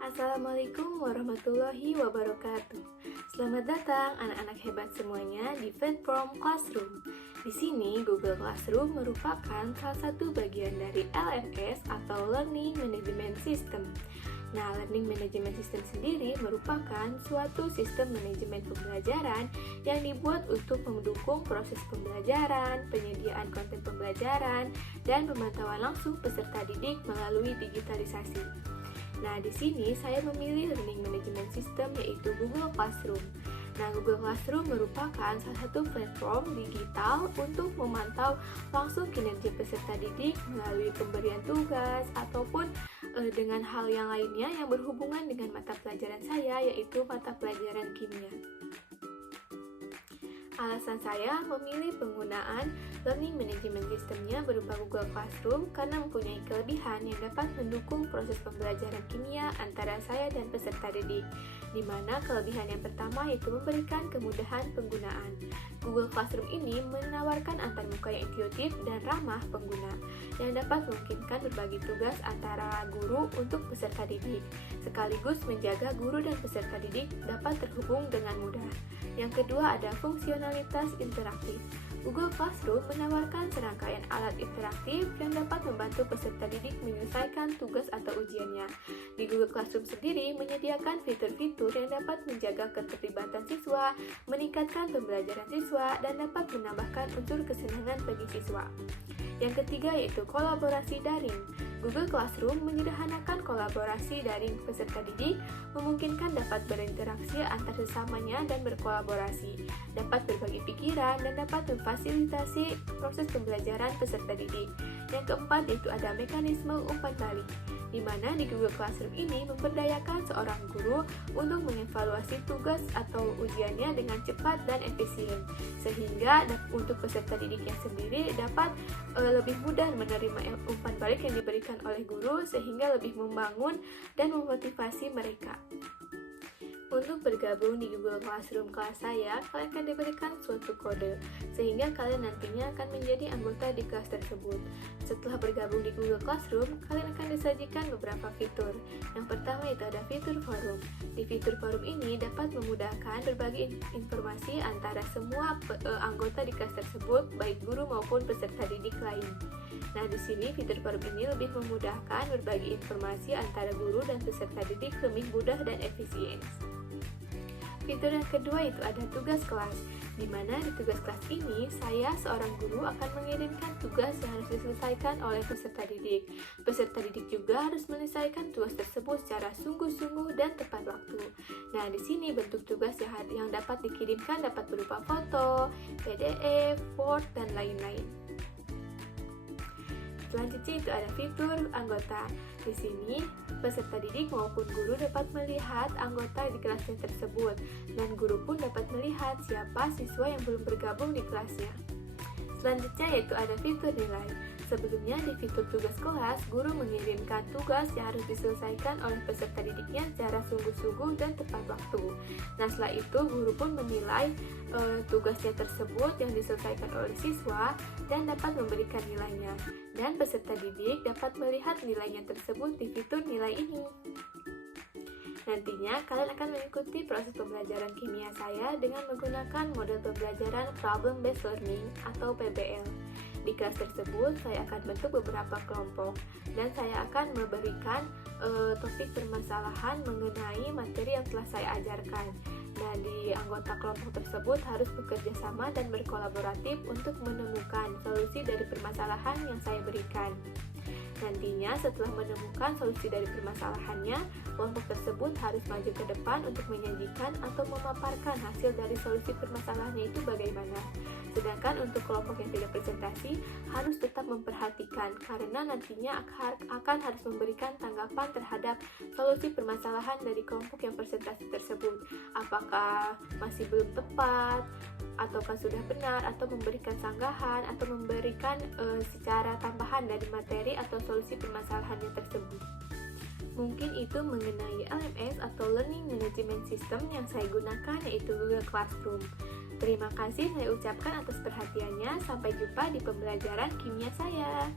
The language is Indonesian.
Assalamualaikum warahmatullahi wabarakatuh. Selamat datang anak-anak hebat semuanya di Platform Classroom. Di sini Google Classroom merupakan salah satu bagian dari LMS atau Learning Management System. Nah, Learning Management System sendiri merupakan suatu sistem manajemen pembelajaran yang dibuat untuk mendukung proses pembelajaran, penyediaan konten pembelajaran, dan pemantauan langsung peserta didik melalui digitalisasi. Nah, di sini saya memilih Learning Management System yaitu Google Classroom. Nah, Google Classroom merupakan salah satu platform digital untuk memantau langsung kinerja peserta didik melalui pemberian tugas ataupun dengan hal yang lainnya yang berhubungan dengan mata pelajaran saya yaitu mata pelajaran kimia. Alasan saya memilih penggunaan Learning Management System-nya berupa Google Classroom karena mempunyai kelebihan yang dapat mendukung proses pembelajaran kimia antara saya dan peserta didik, di mana kelebihan yang pertama yaitu memberikan kemudahan penggunaan. Google Classroom ini menawarkan antarmuka yang intuitif dan ramah pengguna, yang dapat memungkinkan berbagi tugas antara guru untuk peserta didik, sekaligus menjaga guru dan peserta didik dapat terhubung dengan mudah. Yang kedua ada fungsionalitas interaktif. Google Classroom menawarkan serangkaian alat interaktif yang dapat membantu peserta didik menyelesaikan tugas atau ujiannya. Di Google Classroom sendiri menyediakan fitur-fitur yang dapat menjaga keterlibatan siswa, meningkatkan pembelajaran siswa, dan dapat menambahkan unsur kesenangan bagi siswa. Yang ketiga yaitu kolaborasi daring. Google Classroom menyederhanakan kolaborasi daring peserta didik, memungkinkan dapat berinteraksi antar sesamanya dan berkolaborasi, dapat berbagi pikiran, dan dapat memfasilitasi proses pembelajaran peserta didik. Yang keempat yaitu ada mekanisme umpan balik, di mana di Google Classroom ini memberdayakan seorang guru untuk mengevaluasi tugas atau ujiannya dengan cepat dan efisien, sehingga untuk peserta didiknya sendiri dapat lebih mudah menerima umpan balik yang diberikan oleh guru sehingga lebih membangun dan memotivasi mereka. Untuk bergabung di Google Classroom kelas saya, kalian akan diberikan suatu kode, sehingga kalian nantinya akan menjadi anggota di kelas tersebut. Setelah bergabung di Google Classroom, kalian akan disajikan beberapa fitur. Yang pertama itu ada fitur forum. Di fitur forum ini dapat memudahkan berbagi informasi antara semua anggota di kelas tersebut, baik guru maupun peserta didik lain. Nah, di sini fitur forum ini lebih memudahkan berbagi informasi antara guru dan peserta didik lebih mudah dan efisien. Fitur yang kedua itu ada tugas kelas, di mana di tugas kelas ini saya seorang guru akan mengirimkan tugas yang harus diselesaikan oleh peserta didik. Peserta didik juga harus menyelesaikan tugas tersebut secara sungguh-sungguh dan tepat waktu. Nah, di sini bentuk tugas yang dapat dikirimkan dapat berupa foto, PDF, Word, dan lain-lain. Selanjutnya itu ada fitur anggota. Di sini, peserta didik maupun guru dapat melihat anggota di kelasnya tersebut, dan guru pun dapat melihat siapa siswa yang belum bergabung di kelasnya. Selanjutnya yaitu ada fitur nilai. Sebelumnya di fitur tugas kelas, guru mengirimkan tugas yang harus diselesaikan oleh peserta didiknya secara sungguh-sungguh dan tepat waktu. Nah, setelah itu guru pun menilai tugasnya tersebut yang diselesaikan oleh siswa dan dapat memberikan nilainya. Dan peserta didik dapat melihat nilainya tersebut di fitur nilai ini. Nantinya, kalian akan mengikuti proses pembelajaran kimia saya dengan menggunakan model pembelajaran Problem Based Learning atau PBL. Di kelas tersebut, saya akan bentuk beberapa kelompok, dan saya akan memberikan topik permasalahan mengenai materi yang telah saya ajarkan. Nah, di anggota kelompok tersebut harus bekerja sama dan berkolaboratif untuk menemukan solusi dari permasalahan yang saya berikan. Nantinya, setelah menemukan solusi dari permasalahannya, kelompok tersebut harus maju ke depan untuk menyajikan atau memaparkan hasil dari solusi permasalahannya itu bagaimana. Sedangkan untuk kelompok yang tidak presentasi, harus tetap memperhatikan karena nantinya akan harus memberikan tanggapan terhadap solusi permasalahan dari kelompok yang presentasi tersebut. Apakah masih belum tepat, ataukah sudah benar, atau memberikan sanggahan, atau memberikan secara tambahan dari materi atau solusi permasalahannya tersebut. Mungkin itu mengenai LMS atau Learning Management System yang saya gunakan yaitu Google Classroom. Terima kasih saya ucapkan atas perhatiannya. Sampai jumpa di pembelajaran kimia saya.